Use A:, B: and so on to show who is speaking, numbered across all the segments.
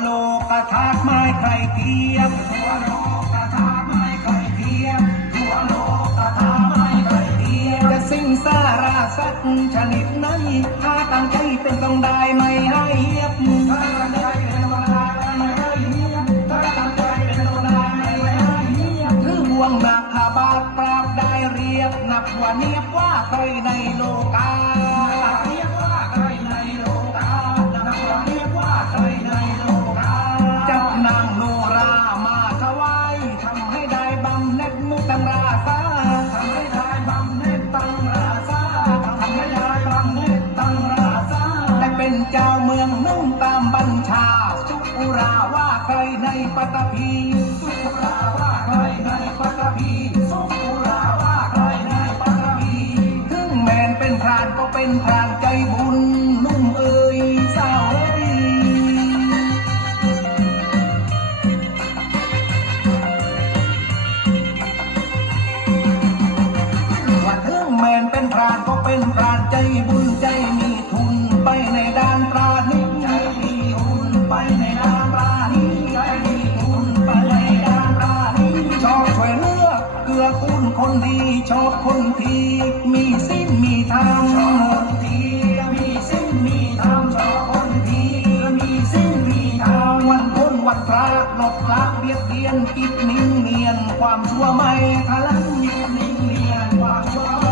A: โลกกระทาดไม้ใครเทียมทั่วโลกกระทาดไม้ใครเทียมทั่วโลกกระทาดไม้ใครเทียมจะสิ่งสาราสัตว์ชนิดไหนถ้าตั้งใจเป็นต้องได้ไม่ให้เหียบถ้าตั้งใจเป็นต้องได้ไม่ให้เหียบถ้าตั้งใจเป็นต้องได้ไม่ให้เหียบถือบ่วงหนักขาบาทปราบได้เรียบนับว่าเนียบว่าใครในโลกา สุอุราว่าใครในปัตตภีสุอุราว่าใครในปัตตภีสุอุราว่าใครในปัตตภีถึงแมนเป็นพรานก็เป็นพรานใจบุญนุ่มเอ่ยสาวเอ้ยว่าถึงแมนเป็นพรานก็เป็นพรานใจบุญใจมี ดี ชอบคนที่ มีสิ้นมีธรรมชอบคนที่มีสิ้นมีธรรมชอบคนที่มีสิ้นมีธรรมวันพ้นวันพระหลดละเบียดเบียนกิดนิ่งเนียน ความชั่วไม่ทะลันยิดนิ่งเนียนความชั่ว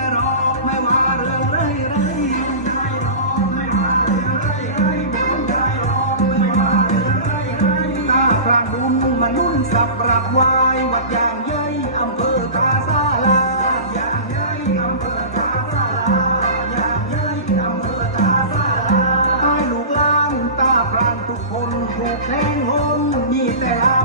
A: ากวายวัดยางเย้ยอำเภอตาซาลาอยางเย้ยอำเภอตาซาลาอยางเย้ยอำเภอตาซาลาใต้ลูกล้านตาพรานทุกคนถูกแทงหนมีแต่ลา